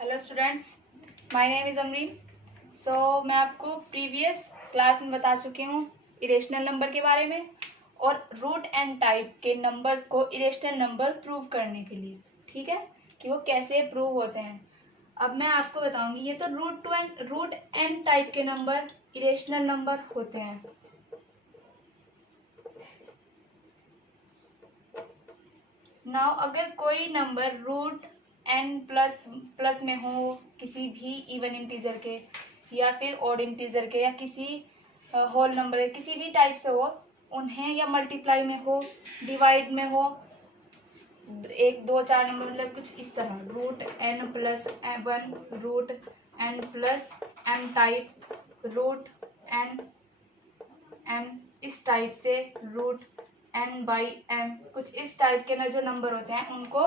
Hello students, my name is Amreen. मैं आपको previous class में बता चुकी हूँ इरेशनल नंबर के बारे में और रूट एंड टाइप के नंबर्स को इरेशनल नंबर प्रूव करने के लिए, ठीक है, कि वो कैसे प्रूव होते हैं। अब मैं आपको बताऊंगी, ये तो रूट एंड टाइप के नंबर इरेशनल नंबर होते हैं। नाउ अगर कोई नंबर रूट एन प्लस में हो किसी भी इवन इंटीजर के या फिर ऑड इंटीजर के या किसी होल नंबर के किसी भी टाइप से हो, उन्हें या मल्टीप्लाई में हो, डिवाइड में हो, 1 2 4 नंबर, मतलब कुछ इस तरह root n plus one, root n plus m type, root n m, इस टाइप से रूट एन बाई एम, कुछ इस टाइप के ना जो नंबर होते हैं उनको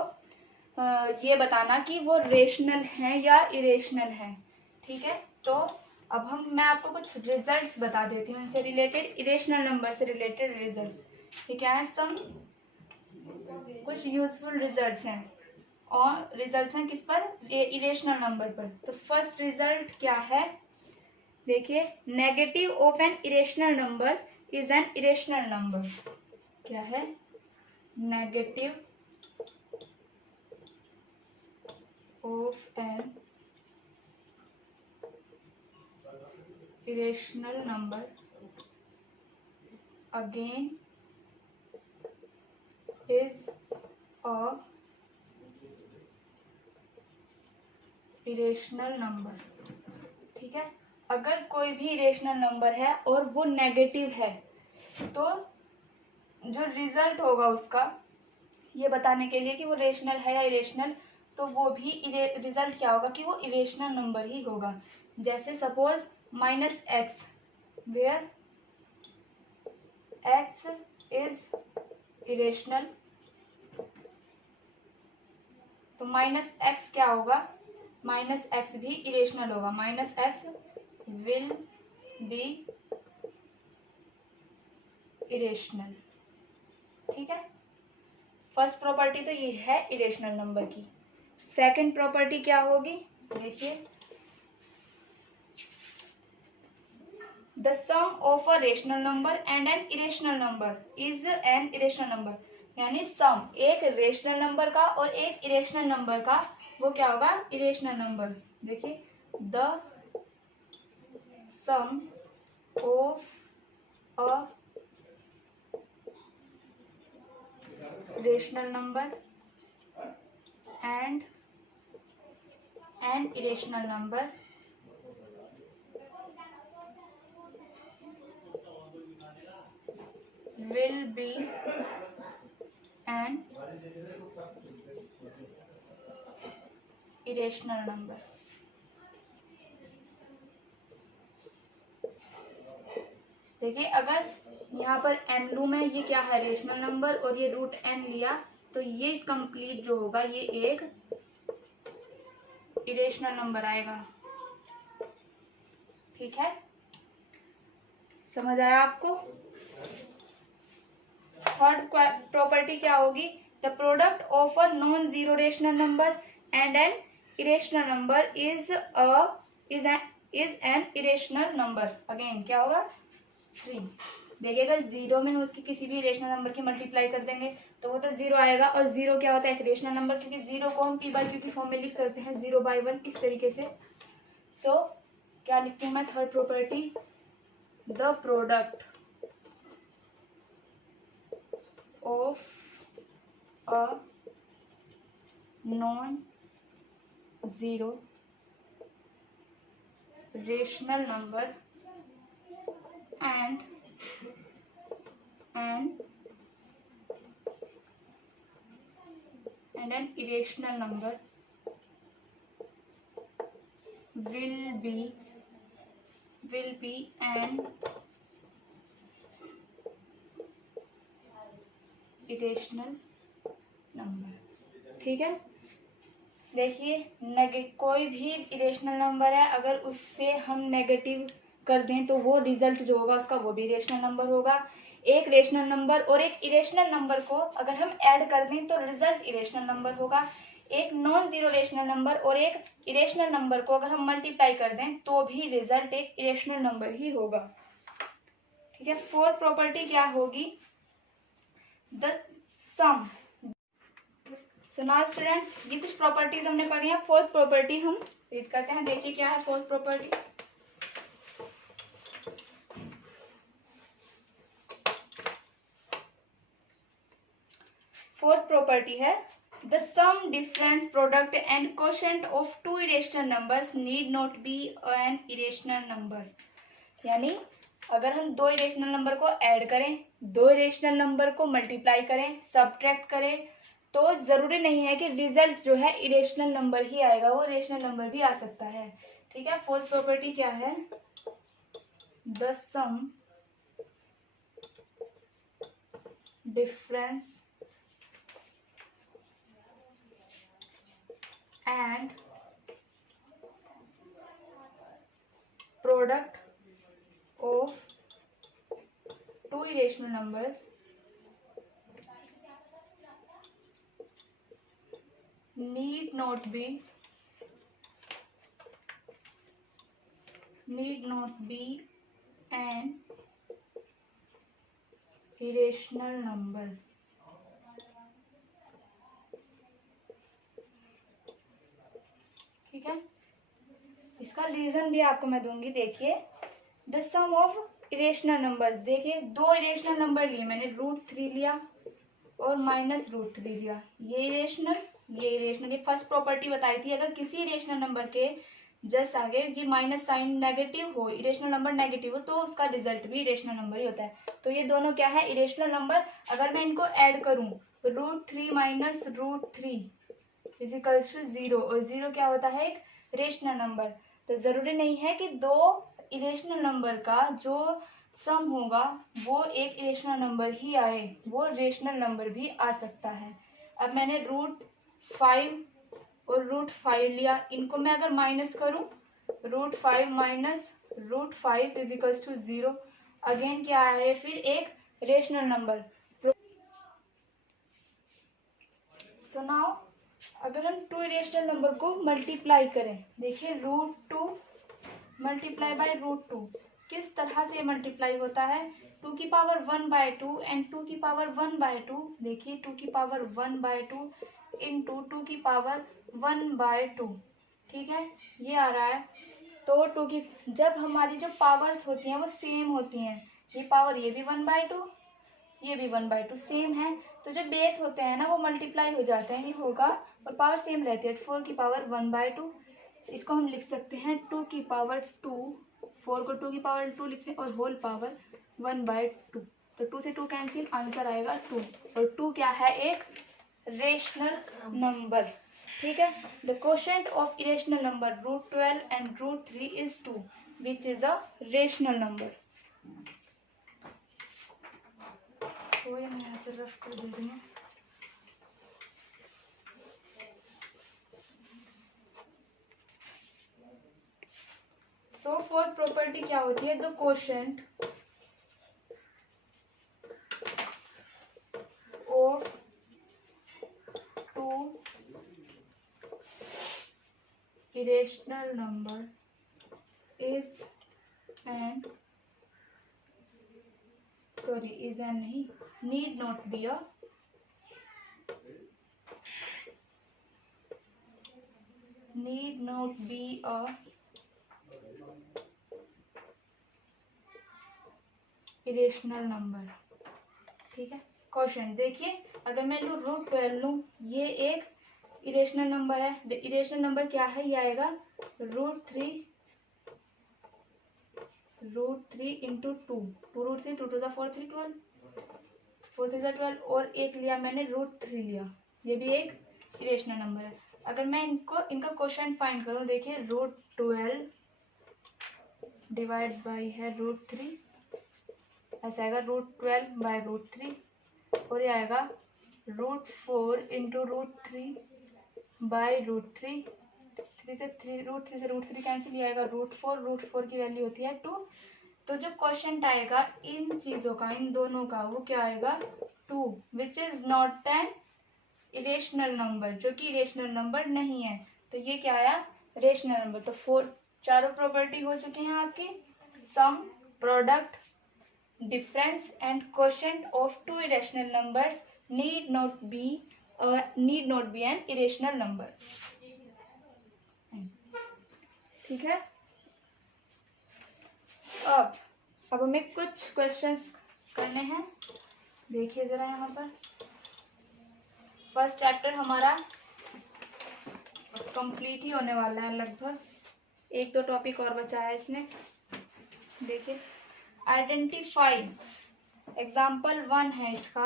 ये बताना कि वो रेशनल हैं या इरेशनल हैं, ठीक है। तो अब मैं आपको कुछ रिजल्ट्स बता देती हूँ इनसे रिलेटेड, इरेशनल नंबर से रिलेटेड रिजल्ट्स। ये क्या है, कुछ यूजफुल रिजल्ट्स हैं और रिजल्ट्स हैं किस पर, इरेशनल नंबर पर। तो फर्स्ट रिजल्ट क्या है, देखिए, negative of N irrational number is an irrational number. क्या है, negative of N irrational number again is a irrational number, ठीक है। अगर कोई भी इरेशनल नंबर है और वो नेगेटिव है तो जो रिजल्ट होगा उसका, ये बताने के लिए कि वो रेशनल है या इरेशनल, तो वो भी रिजल्ट क्या होगा कि वो इरेशनल नंबर ही होगा। जैसे suppose -x, where x is irrational, तो -x क्या होगा, -x भी इरेशनल होगा, -x विल बी इरेशनल, ठीक है। फर्स्ट प्रॉपर्टी तो ये है इरेशनल नंबर की। सेकंड प्रॉपर्टी क्या होगी, देखिए, the sum of a rational number and an irrational number is an irrational number, यानी सम एक रेशनल नंबर का और एक इरेशनल नंबर का, वो क्या होगा, इरेशनल नंबर। देखिए, the sum of a rational number and an irrational number will be an irrational number। देखिए, अगर यहाँ पर एम लू में ये क्या है, रेशनल नंबर, और ये रूट एन लिया, तो ये कंप्लीट जो होगा ये एक इरेशनल नंबर आएगा, ठीक है। समझ आया आपको। थर्ड प्रॉपर्टी क्या होगी, the product of a non zero rational number and an irrational number is an irrational number. Again क्या होगा, 3। देखिए, अगर जीरो में हम उसकी किसी भी रेशनल नंबर की मल्टीप्लाई कर देंगे तो वो तो जीरो आएगा, और जीरो क्या होता है, एक रेशनल नंबर, क्योंकि जीरो को हम p बाई क्यू की फॉर्म में लिख सकते हैं, 0/1 इस तरीके से। क्या लिखती हूँ मैं, third property, the product of a non zero rational number and an irrational number will be an irrational number, ठीक है। देखिए, कोई भी इरेशनल नंबर है, अगर उससे हम नेगेटिव कर दें तो वो रिजल्ट जो होगा उसका वो भी इरेशनल नंबर होगा। एक रेशनल नंबर और एक इरेशनल नंबर को अगर हम ऐड कर दें तो रिजल्ट इरेशनल नंबर होगा। एक नॉन जीरो रेशनल नंबर और एक इरेशनल नंबर को अगर हम मल्टीप्लाई कर दें तो भी रिजल्ट एक इरेशनल नंबर ही होगा। ठीक है, फोर्थ प्रॉपर्टी क्या होगी, the sum. So now students, ये कुछ प्रॉपर्टीज हमने पढ़ी हैं। फोर्थ प्रॉपर्टी हम रीड करते हैं। देखिए क्या है फोर्थ प्रॉपर्टी। फोर्थ प्रॉपर्टी है the sum, difference, product and quotient of two irrational numbers need not be an irrational number. यानी अगर हम दो इरेशनल नंबर को ऐड करें, दो इरेशनल नंबर को मल्टीप्लाई करें, सब्ट्रैक्ट करें, तो जरूरी नहीं है कि रिजल्ट जो है इरेशनल नंबर ही आएगा, वो इरेशनल नंबर भी आ सकता है। ठीक है, फोर्थ प्रॉपर्टी क्या है, the sum, difference and product of two irrational numbers need not be an irrational number। ठीक है, इसका रीजन भी आपको मैं दूंगी। देखिए, the sum of irrational numbers, देखिए दो इरेशनल नंबर लिए मैंने, √3 लिया और -√3 लिया, ये इरेशनल, ये इरेशनल। ये फर्स्ट प्रॉपर्टी बताई थी, अगर किसी इरेशनल नंबर के जस्ट आगे ये माइनस साइन नेगेटिव हो, इरेशनल नंबर नेगेटिव हो, तो उसका रिजल्ट भी इरेशनल नंबर ही होता है। तो ये दोनों क्या है, इरेशनल नंबर। अगर मैं इनको ऐड करूं, √3 माइनस √3 इज इक्वल्स टू 0, और 0 क्या होता है, एक रेशनल नंबर। तो जरूरी नहीं है कि दो इरेशनल नंबर का जो सम होगा वो एक इरेशनल नंबर ही आए, वो रेशनल नंबर भी आ सकता है। अब मैंने √5 और √5 लिया, इनको मैं अगर माइनस करूं, √5 minus √5 is equals to 0, again क्या आए, फिर एक रेशनल नंबर। सो नाउ अगर हम टू इरेशनल नंबर को मल्टीप्लाई करें, देखिए √2 मल्टीप्लाई बाय √2, किस तरह से मल्टीप्लाई होता है, 2 की पावर 1/2 एंड 2 की पावर 1/2। देखिए 2 की पावर 1/2 इंटू 2 की पावर 1/2। ठीक है, ये आ रहा है। तो 2 की, जब हमारी जो पावर्स होती हैं वो सेम होती हैं, ये पावर ये भी 1/2, ये भी 1/2 सेम है, तो जब बेस होते हैं ना वो मल्टीप्लाई हो जाते हैं, ये होगा, और पावर सेम रहती है। 4 की पावर 1/2, इसको हम लिख सकते हैं 2 की पावर 2, 4 को 2 की पावर 2 लिखते हैं, और होल पावर 1/2। तो 2 से 2 कैंसिल, आंसर आएगा 2, और 2 क्या है, एक रेशनल नंबर। ठीक है, the quotient of irrational number √12 and √3 is 2 which is a rational number. तो ये मैं यहाँ से रफ कर दे रही हूँ। सो फोर्थ प्रॉपर्टी क्या होती है, the quotient of two irrational number is an, sorry is an नहीं, need not be a irrational number. ठीक है, क्वेश्चन देखिए, अगर मैं लूँ √12 लूँ, ये एक इरेशनल नंबर है। इरेशनल नंबर क्या है, ये आएगा √3 इंटू 2, 2√3, 2 × 4 3 12, 4 3 12, और एक लिया मैंने √3 लिया, ये भी एक इरेशनल नंबर है। अगर मैं इनका क्वेश्चन फाइंड करूँ, देखिए √12 डिवाइड बाई है √3, ऐसा आएगा √12 बाय √3, और ये आएगा √4 इंटू √3 बाय √3, 3 से √3 कैंसिल, ये आएगा √4 की वैल्यू होती है 2। तो जो क्वेश्चन आएगा इन चीज़ों का, इन दोनों का, वो क्या आएगा 2, which is not an irrational number, जो कि इरेशनल नंबर नहीं है। तो ये क्या आया, रेशनल नंबर। तो चारों प्रॉपर्टी हो चुकी हैं आपकी, सम, product, difference and quotient of two irrational numbers need not be an irrational number। ठीक है। अब हमें कुछ क्वेश्चंस करने हैं। देखिए जरा यहाँ पर फर्स्ट चैप्टर हमारा कंप्लीट ही होने वाला है, लगभग एक दो टॉपिक और बचा है इसमें। देखिए आइडेंटिफाई, एग्जाम्पल 1 है इसका,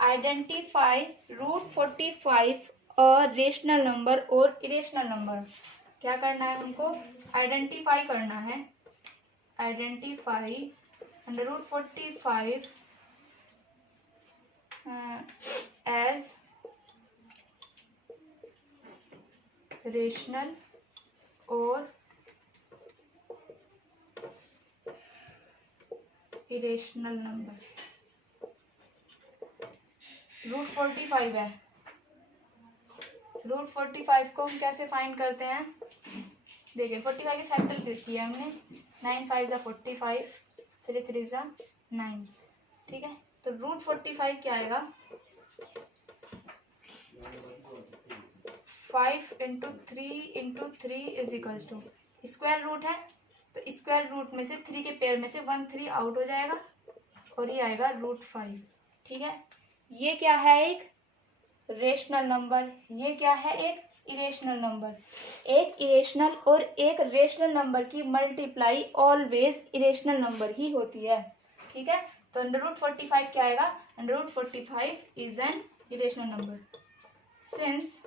आइडेंटिफाई √45 अ रेशनल नंबर और इरेशनल नंबर। क्या करना है हमको, आइडेंटिफाई करना है, आइडेंटिफाई √45 एज रेशनल और इरेशनल नंबर। √45 है, √45 को हम कैसे फाइंड करते हैं, देखिए 45 के फैक्टर लिखी है हमने, 9 5 = 45, 3 3 = 9। ठीक है, तो √45 क्या आएगा, 5 × 3 × 3 = स्क्वायर रूट है, तो स्क्वायर रूट में से 3 के पेयर में से 1 3 आउट हो जाएगा और ये आएगा √5। ठीक है, ये क्या है, एक रेशनल नंबर, ये क्या है, एक इरेशनल नंबर। एक इरेशनल और एक रेशनल नंबर की मल्टीप्लाई ऑलवेज इरेशनल नंबर ही होती है। ठीक है, तो √45 क्या आएगा, √45 is an irrational number since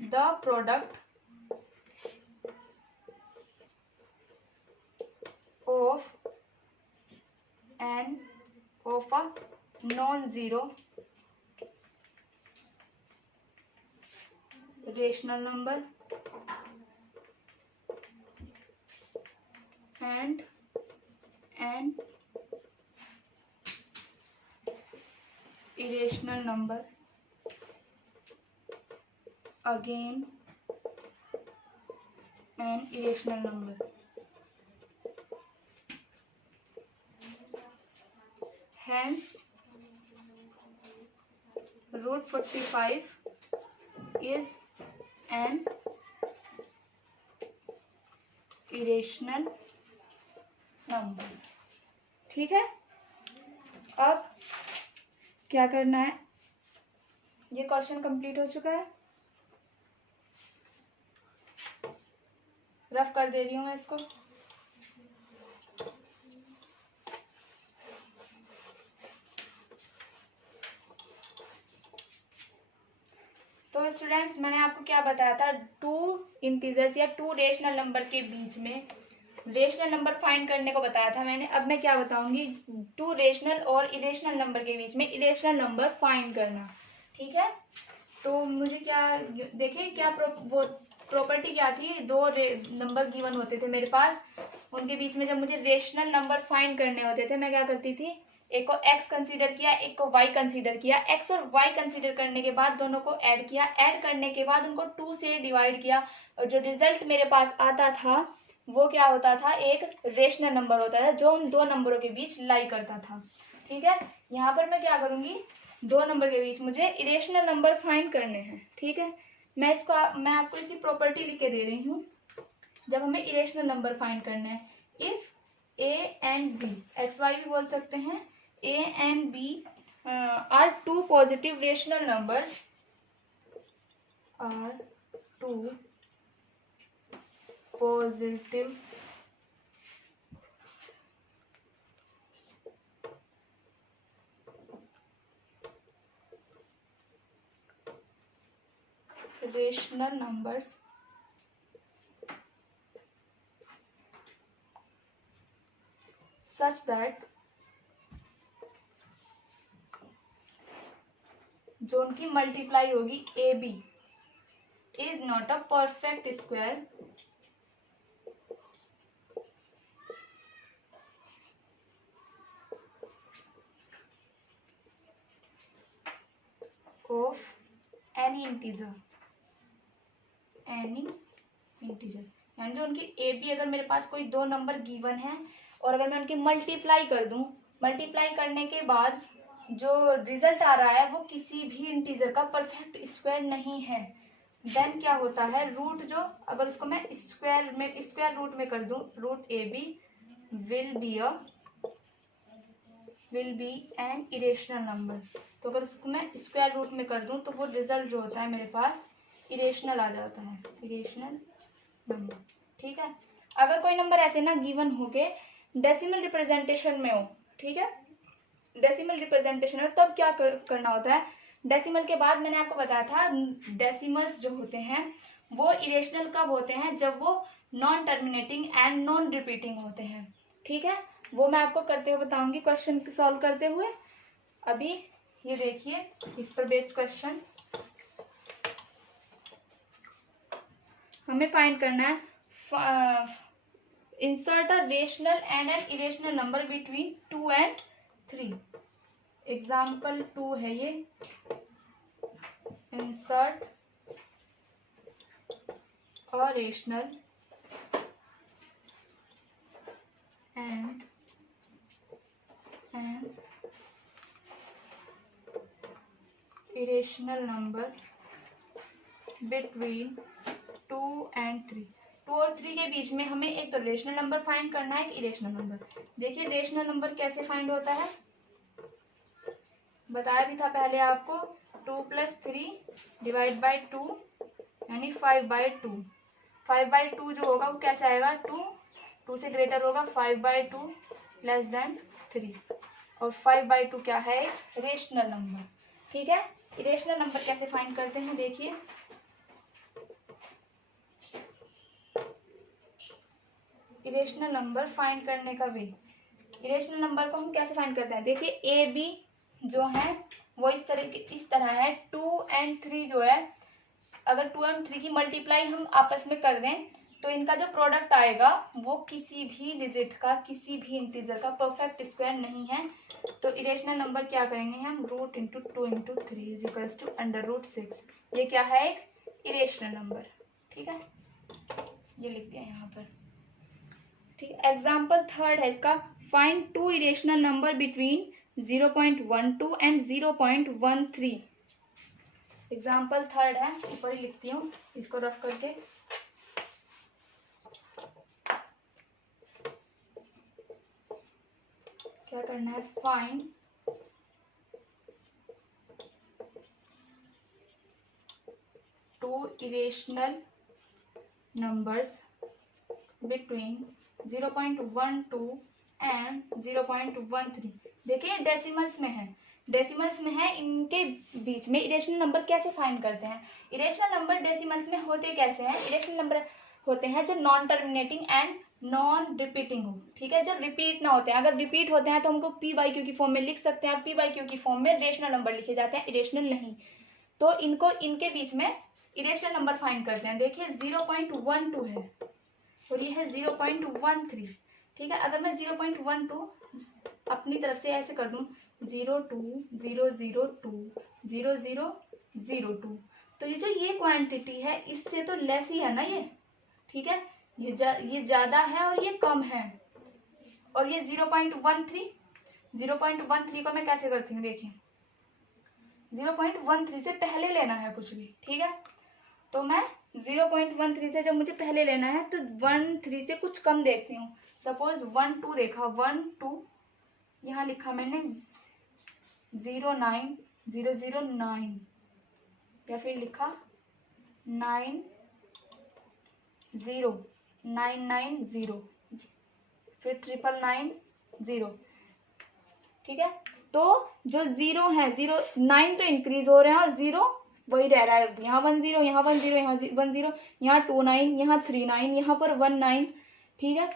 the product of a non-zero rational number and an irrational number, again an irrational number, hence √45 is an irrational number। ठीक है, अब क्या करना है, ये क्वेश्चन कंप्लीट हो चुका है, रफ कर दे रही हूँ मैं इसको। सो स्टूडेंट्स, मैंने आपको क्या बताया था, 2 इंटीजर्स या 2 रेशनल नंबर के बीच में रेशनल नंबर फाइंड करने को बताया था मैंने। अब मैं क्या बताऊंगी, 2 रेशनल और इरेशनल नंबर के बीच में इरेशनल नंबर फाइंड करना। ठीक है, तो मुझे क्या, देखिए क्या वो प्रॉपर्टी क्या थी, 2 नंबर गिवन होते थे मेरे पास, उनके बीच में जब मुझे रेशनल नंबर फाइंड करने होते थे, मैं क्या करती थी, एक को x कंसीडर किया, एक को y कंसीडर किया, x और y कंसीडर करने के बाद दोनों को ऐड किया, ऐड करने के बाद उनको 2 से डिवाइड किया, और जो रिजल्ट मेरे पास आता था वो क्या होता था, एक रेशनल नंबर होता था जो उन 2 नंबरों के बीच लाई करता था। ठीक है, यहाँ पर मैं क्या करूंगी, 2 नंबर के बीच मुझे इरेशनल नंबर फाइंड करने हैं। ठीक है, मैं आपको इसकी प्रॉपर्टी लिख के दे रही हूँ, जब हमें इरेशनल नंबर फाइंड करना है, if a and b, x y भी बोल सकते हैं, a and b are 2 positive rational numbers, are 2 positive rational numbers such that जो उनकी मल्टीप्लाई होगी a b is not a perfect square of any integer, यानी जो उनकी ए बी, अगर मेरे पास कोई दो नंबर गिवन है और अगर मैं उनकी मल्टीप्लाई कर दूं, मल्टीप्लाई करने के बाद जो रिजल्ट आ रहा है वो किसी भी इंटीजर का परफेक्ट स्क्वायर नहीं है, देन क्या होता है, रूट जो, अगर उसको मैं स्क्वायर रूट में कर दूं, root a b will be an irrational number. तो अगर उसको मैं स्क्वायर रूट में कर दूं तो वो रिजल्ट जो होता है मेरे पास इरेशनल आ जाता है, इरेशनल नंबर। ठीक है, अगर कोई नंबर ऐसे ना गिवन हो के डेसिमल रिप्रेजेंटेशन में हो, ठीक है, डेसिमल रिप्रेजेंटेशन में, तब क्या करना होता है, डेसिमल के बाद मैंने आपको बताया था डेसिमल्स जो होते हैं वो इरेशनल कब होते हैं, जब वो non terminating and non repeating होते हैं। ठीक है, वो मैं आपको करते हुए बताऊंगी क्वेश्चन सॉल्व करते हुए। अभी ये देखिए इस पर बेस्ड क्वेश्चन हमें फाइंड करना है, insert a rational and an irrational number between 2 and 3। Example 2 है ये, insert a rational and an irrational number between 2 and 3। 2 और 3 के बीच में हमें एक तो रेशनल नंबर फाइंड करना है, एक इरेशनल नंबर। देखिए रेशनल नंबर कैसे फाइंड होता है, बताया भी था पहले आपको, 2 + 3 डिवाइड बाई 2 यानी 5/2। 5/2 जो होगा वो कैसे आएगा, 2 से ग्रेटर होगा, 5/2 लेस देन 3, और 5/2 क्या है, एक रेशनल नंबर। ठीक है, इरेशनल नंबर कैसे फाइंड करते हैं, देखिए इरेशनल नंबर फाइंड करने का वे, इरेशनल नंबर को हम कैसे फाइंड करते हैं, देखिए ए बी जो है वो इस तरह है, 2 and 3 जो है, अगर 2 and 3 की मल्टीप्लाई हम आपस में कर दें तो इनका जो प्रोडक्ट आएगा वो किसी भी डिजिट का, किसी भी इंटीजर का परफेक्ट स्क्वायर नहीं है। तो इरेशनल नंबर क्या करेंगे हम, root into 2 × 3 is equals to √6। ये क्या है, एक इरेशनल नंबर। ठीक है, ये लिख दिया यहाँ पर। ठीक है, एग्जाम्पल 3 है इसका, find 2 irrational number between 0.12 and 0.13। Example 3 है, ऊपर ही लिखती हूँ इसको रफ करके। क्या करना है, find 2 irrational numbers between 0.12 and 0.13। देखिए डेसिमल्स में है, डेसिमल्स में है, इनके बीच में इरेशनल नंबर कैसे फाइंड करते हैं, इरेशनल नंबर डेसिमल्स में होते कैसे हैं, इरेशनल नंबर होते हैं जो non terminating and non repeating हो। ठीक है, जो रिपीट ना होते हैं, अगर रिपीट होते हैं तो हमको p/q की फॉर्म में लिख सकते हैं, और p/q की फॉर्म में रेशनल नंबर लिखे जाते हैं, इरेशनल नहीं। तो इनको, इनके बीच में इरेशनल नंबर फाइंड करते हैं। देखिए 0.12 है और ये है 0.13। ठीक है, अगर मैं 0.12 अपनी तरफ से ऐसे कर दूं, 0.2 तो ये जो ये क्वांटिटी है इससे तो लेस ही है ना ये। ठीक है, ये ज्यादा है और ये कम है, और ये 0.13 को मैं कैसे करती हूँ, देखिए 0.13 से पहले लेना है कुछ भी। ठीक है, तो मैं 0.13 से जब मुझे पहले लेना है तो 13 से कुछ कम देखती हूँ। सपोज 12 देखा, 12 यहाँ लिखा मैंने 09009, या फिर लिखा 90990, फिर 99990। ठीक है, तो जो 0 है, 9 तो इंक्रीज हो रहे हैं और 0 वही रह रहा है, यहाँ 10, यहाँ 10, यहाँ 10, यहाँ 29, यहाँ 39, यहाँ पर 19। ठीक है,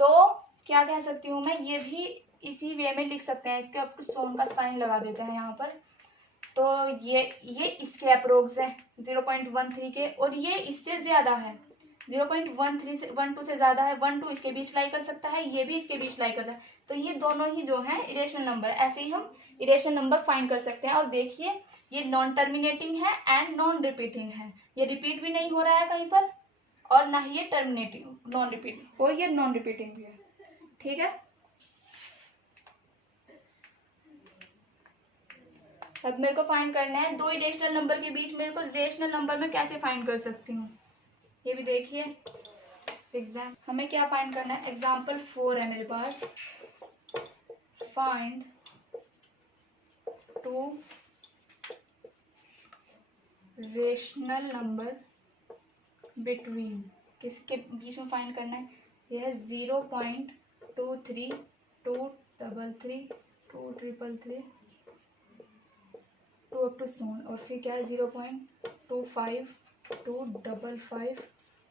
तो क्या कह सकती हूँ मैं, ये भी इसी वे में लिख सकते हैं, इसके अप टू सोन का साइन लगा देते हैं यहाँ पर। तो ये इसके अप्रोक्स है 0.13 के, और ये इससे ज्यादा है, 0.13 से 12 से ज़्यादा है, 1-2 इसके बीच लाई कर सकता है, ये भी इसके बीच लाई कर रहा है, तो ये दोनों ही जो हैं इरेशनल नंबर। ऐसे ही हम इरेशनल नंबर फाइंड कर सकते हैं। और देखिए ये नॉन टर्मिनेटिंग है एंड नॉन रिपीटिंग है, ये रिपीट भी नहीं हो रहा है कहीं पर और ना ही ये टर्मिनेटिंग नॉन रिपीटिंग, और ये नॉन रिपीटिंग भी है। ठीक है, अब मेरे को फाइंड करना है दो इरेशनल नंबर के बीच मेरे को रेशनल नंबर में कैसे फाइंड कर सकती हूँ, ये भी देखिए। हमें क्या फाइंड करना है, एग्जाम्पल 4 है मेरे पास। फाइंड 2 रेशनल नंबर बिटवीन, किसके बीच में फाइंड करना है, यह है 0.23, 233, 233, 2 अप टू सोन, और फिर क्या है 0.25, 255,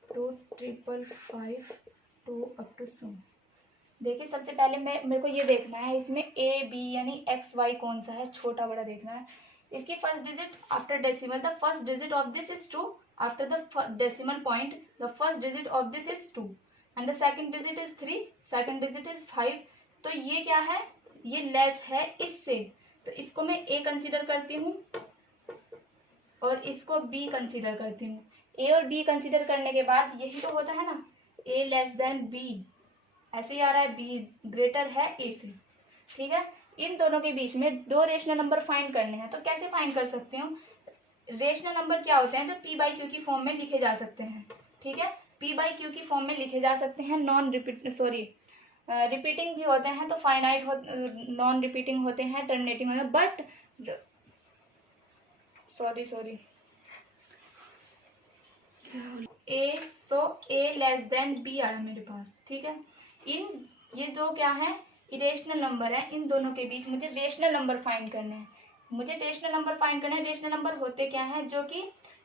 255, 2 अप टू सोन। देखिए सबसे पहले मेरे को ये देखना है इसमें ए बी यानी एक्स वाई कौन सा है, छोटा बड़ा देखना है। इसकी first digit after decimal, the first digit of this is 2, after the decimal point the first digit of this is 2 and the second digit is 3, second digit is 5। तो ये क्या है, ये लेस है इससे, तो इसको मैं ए कंसीडर करती हूँ और इसको बी कंसीडर करती हूँ। ए और बी कंसीडर करने के बाद यही तो होता है ना, ए लेस देन बी, ऐसे ही आ रहा है, बी ग्रेटर है ए से। ठीक है, इन दोनों के बीच में दो रेशनल नंबर फाइंड करने हैं, तो कैसे फाइंड कर सकते हो, रेशनल नंबर क्या होते हैं जो पी बाई क्यू की फॉर्म में लिखे जा सकते हैं। ठीक है, पी बाई क्यू की फॉर्म में लिखे जा सकते हैं, नॉन रिपीटिंग भी होते हैं, तो फाइनाइट नॉन रिपीटिंग होते हैं, टर्मिनेटिंग होते हैं, but a less than b आया मेरे पास। ठीक है, ये दो क्या है, इरेशनल नंबर है, इन दोनों के बीच मुझे रेशनल नंबर फाइंड करने हैं। रेशनल नंबर होते क्या हैं, जो कि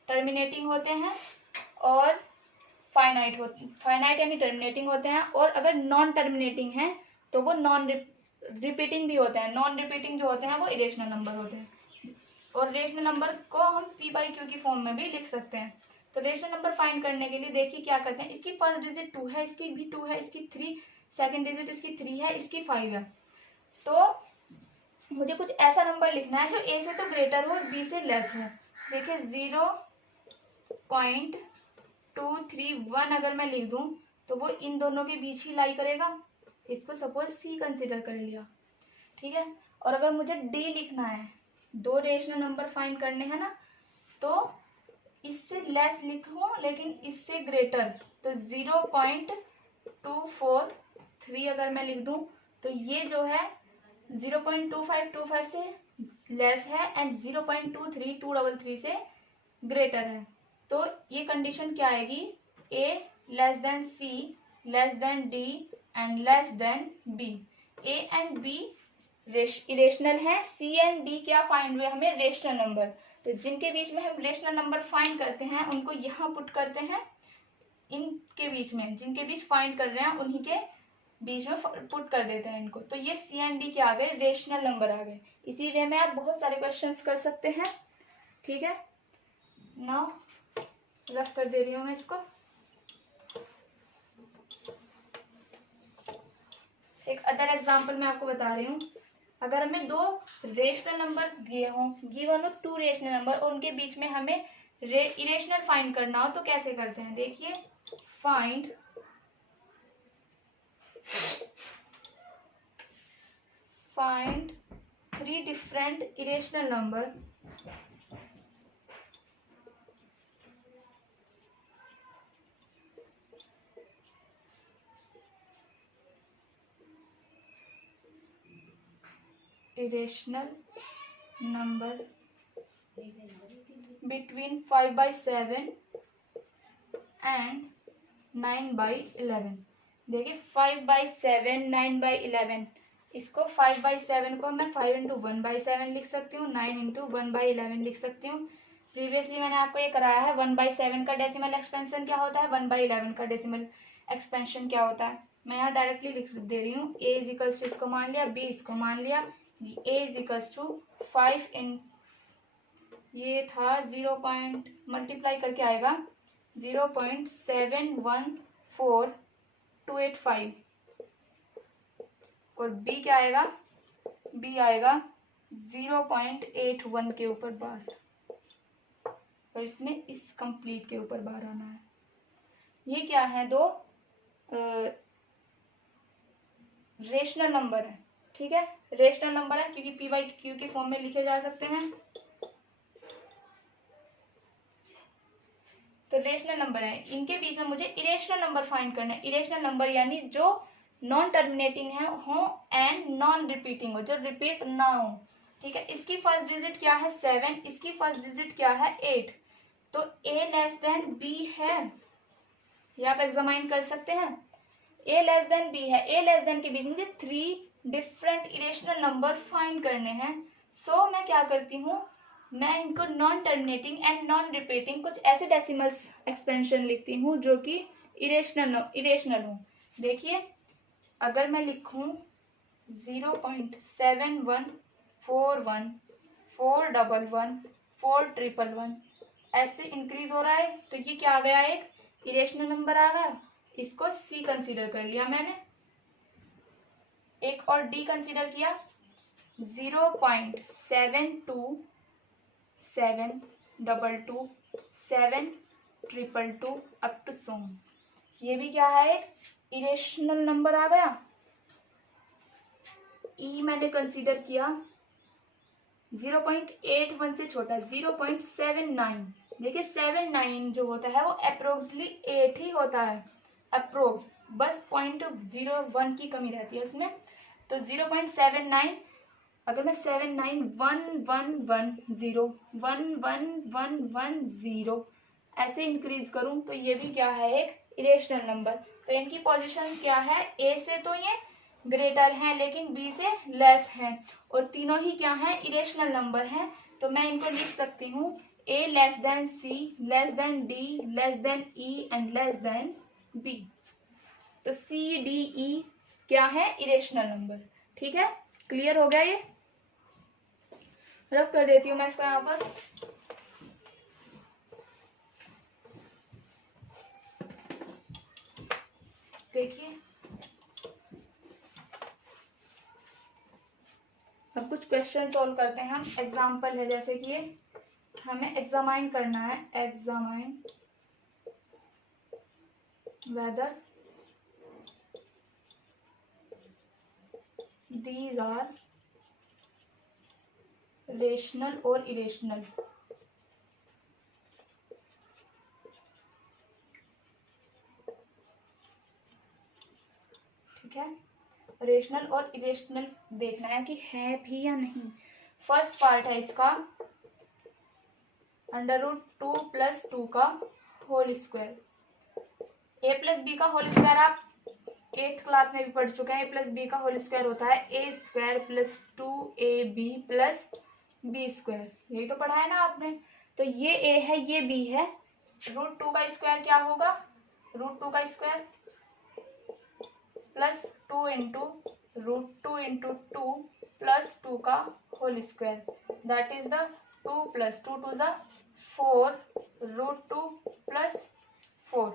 टर्मिनेटिंग होते हैं और फाइनाइट यानी टर्मिनेटिंग होते हैं, और अगर नॉन टर्मिनेटिंग है तो वो नॉन रिपीटिंग भी होते हैं। नॉन रिपीटिंग जो होते हैं वो इरेशनल नंबर होते हैं, और रेशनल नंबर को हम पी बाई क्यू की फॉर्म में भी लिख सकते हैं। तो रेशनल नंबर फाइंड करने के लिए देखिए क्या करते हैं, इसकी फर्स्ट डिजिट 2 है, इसकी भी 2 है, इसकी 3, सेकंड डिजिट इसकी 3 है, इसकी 5 है। तो मुझे कुछ ऐसा नंबर लिखना है जो ए से तो ग्रेटर हो और बी से लेस हो। देखिए 0.231 अगर मैं लिख दूं तो वो इन दोनों के बीच ही लाई करेगा, इसको सपोज सी कंसिडर कर लिया। ठीक है, और अगर मुझे डी लिखना है, दो रेशनल नंबर फाइंड करने हैं ना, तो इससे लेस लिखूं लेकिन इससे ग्रेटर, तो 0.243 अगर मैं लिख दूं तो ये जो है 0.2525 से लेस है एंड 0.23233 से ग्रेटर है। तो ये कंडीशन क्या आएगी, A less than C less than D and less than B. A and B irrational है, सी एंड डी क्या फाइंड हुए हमें, रेशनल नंबर। तो जिनके बीच में हम रेशनल नंबर फाइंड करते हैं उनको यहाँ पुट करते हैं, इनके बीच में जिनके बीच फाइंड कर रहे हैं उन्हीं के बीच में पुट कर देते हैं इनको। तो ये सी एंड डी के आ गए, रेशनल नंबर आ गए। इसी वे में आप बहुत सारे क्वेश्चंस कर सकते हैं। ठीक है, नाउ रफ कर दे रही हूँ मैं इसको। एक अदर एग्जांपल मैं आपको बता रही हूँ, अगर हमें दो रेशनल नंबर दिए हों, गिवन हो 2 रेशनल नंबर, और उनके बीच में हमें इरेशनल फाइंड करना हो तो कैसे करते हैं, देखिए find find 3 different irrational number between 5/7 and 9/11। देखिए 5/7 9/11, इसको 5/7 को मैं 5 इंटू 1/7 लिख सकती हूँ, 9 इंटू 1/11 लिख सकती हूँ। प्रीवियसली मैंने आपको ये कराया है 1/7 का डेसिमल एक्सपेंशन क्या होता है, 1/11 का डेसिमल एक्सपेंशन क्या होता है। मैं यहाँ डायरेक्टली लिख दे रही हूँ, ए इज इक्वल्स टू इसको मान लिया, बी इसको मान लिया, ए इज इक्वल्स टू 5 इन, ये था 0 पॉइंट मल्टीप्लाई करके आएगा 0.714285 और बी क्या आएगा, बी आएगा 0.81 के ऊपर बार, और इसमें इस कंप्लीट के ऊपर बार आना है। ये क्या है, दो रेशनल नंबर है, ठीक है, रेशनल नंबर है क्योंकि पी बाई क्यू के फॉर्म में लिखे जा सकते हैं। तो रेशनल नंबर है, इनके बीच में मुझे इरेशनल नंबर फाइंड करना है। इरेशनल नंबर यानी जो नॉन टर्मिनेटिंग है हो एंड नॉन रिपीटिंग हो, जो रिपीट ना हो, ठीक है। इसकी फर्स्ट डिजिट क्या है 7, इसकी फर्स्ट डिजिट क्या है 8, तो ए लेस देन बी है, ये आप एग्जामाइन कर सकते हैं। ए लेस देन बी है, ए लेस देन के बीच मुझे 3 डिफरेंट इरेशनल नंबर फाइंड करने हैं। सो मैं क्या करती हूँ, मैं इनको non terminating and non repeating कुछ ऐसे डेसिमल्स एक्सपेंशन लिखती हूँ जो कि इरेशनल हो। देखिए अगर मैं लिखूं 0.7141414111 ऐसे इंक्रीज हो रहा है, तो ये क्या आ गया, एक इरेशनल नंबर आ गया। इसको सी कंसीडर कर लिया मैंने। एक और डी कंसीडर किया 0.72272272 अप टू सो, ये भी क्या है, एक इरेशनल नंबर आ गया। ई मैंने कंसीडर किया 0.81 से छोटा 0.79, देखिए 79 जो होता है वो अप्रोक्सली 8 ही होता है, अप्रोक्स, बस 0.01 की कमी रहती है उसमें। तो 0.79 अगर मैं 791110 ऐसे इंक्रीज करूं तो ये भी क्या है, एक इरेशनल नंबर। तो इनकी पोजीशन क्या है, ए से तो ये ग्रेटर है लेकिन बी से लेस है, और तीनों ही क्या है, इरेशनल नंबर हैं। तो मैं इनको लिख सकती हूँ A less than C, less than D, less than E and less than B. तो सी डी ई क्या है, इरेशनल नंबर, ठीक है। क्लियर हो गया, ये रफ कर देती हूँ मैं इसको यहाँ पर। देखिए अब कुछ क्वेश्चन सॉल्व करते हैं हम। एग्जाम्पल है जैसे कि ये हमें एग्जामाइन करना है, examine whether these are rational और इरेशनल। ठीक है, रेशनल और इरेशनल देखना है कि है भी या नहीं। फर्स्ट पार्ट है इसका √2 + 2 का होल स्क्वायर। ए प्लस बी का होल स्क्वायर आप 8th क्लास में भी पढ़ चुके हैं। ए प्लस बी का होल स्क्वायर होता है a² + 2ab + b², यही तो पढ़ा है ना आपने। तो ये a है, ये b है। √2 का स्क्वायर क्या होगा, √2 का स्क्वायर +2 × √2 × 2 + 2 का whole square, that is the 2 + 2 = 4 √2 + 4,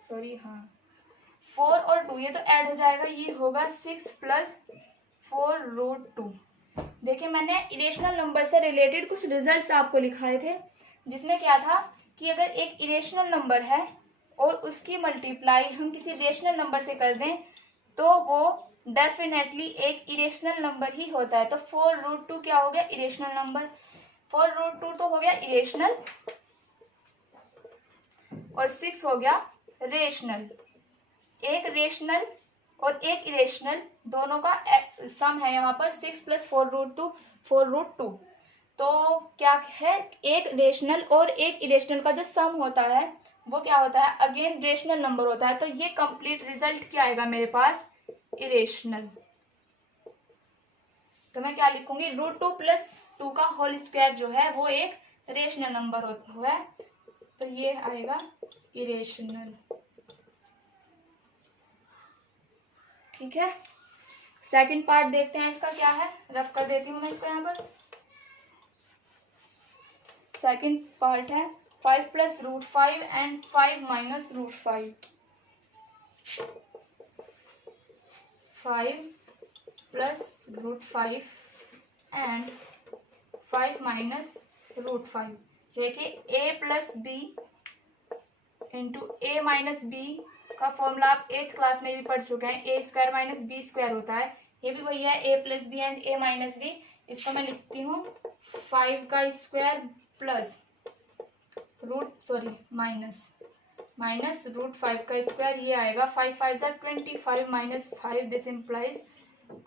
sorry हाँ 4 और 2 ये तो ऐड हो जाएगा, ये होगा 6 + 4 √2। देखिए मैंने इरेशनल नंबर से रिलेटेड कुछ रिजल्ट्स आपको लिखाए थे, जिसमें क्या था कि अगर एक इरेशनल नंबर है और उसकी मल्टीप्लाई हम किसी रेशनल नंबर से कर दें तो वो डेफिनेटली एक इरेशनल नंबर ही होता है। तो 4 √2 क्या हो गया, इरेशनल नंबर। 4 √2 तो हो गया इरेशनल और 6 हो गया रेशनल। एक रेशनल और एक इरेशनल दोनों का सम है यहाँ पर 6 + 4 √2 4 √2। तो क्या है, एक रेशनल और एक इरेशनल का जो सम होता है वो क्या होता है, अगेन रेशनल नंबर होता है। तो ये कंप्लीट रिजल्ट क्या आएगा मेरे पास, इरेशनल। तो मैं क्या लिखूंगी, √2 + 2 का होल स्क्वायर जो है वो एक रेशनल नंबर होता है, तो ये आएगा इरेशनल। ठीक है, सेकंड पार्ट देखते हैं इसका क्या है, रफ कर देती हूँ मैं इसको यहाँ पर। सेकंड पार्ट है 5 plus root 5 and 5 minus root 5, 5 plus root 5 and 5 minus root 5, जो है कि a plus B into A minus B का फॉर्मूला आप 8th क्लास में भी पढ़ चुके हैं, A square minus B square होता है, ये भी वही है, A plus B and A minus B. इसको मैं लिखती हूँ 5 का स्क्वायर प्लस माइनस रूट 5 का स्क्वायर, ये आएगा 5 5 ज़ा 25 माइनस 5, दिस इम्प्लाइज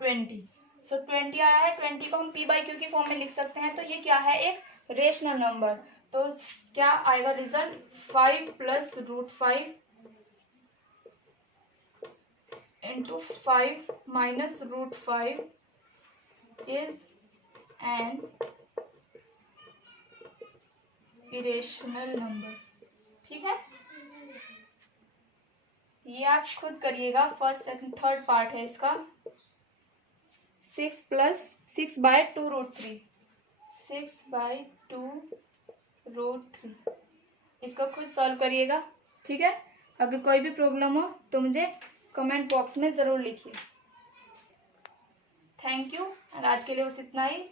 20। सो 20 आया है, 20 को हम पी बाई क्यू की फॉर्म में लिख सकते हैं। तो ये क्या है, एक रेशनल नंबर। तो क्या आएगा result, 5 plus root 5 into 5 minus root 5 is an irrational number. ठीक है, ये आप खुद करिएगा, फर्स्ट सेकंड थर्ड पार्ट है इसका। 6 plus 6 by 2 root 3, 6 by 2 root 3, इसको खुद सॉल्व करिएगा। ठीक है, अगर कोई भी प्रॉब्लम हो तो मुझे कमेंट बॉक्स में ज़रूर लिखिए। थैंक यू, और आज के लिए बस इतना ही।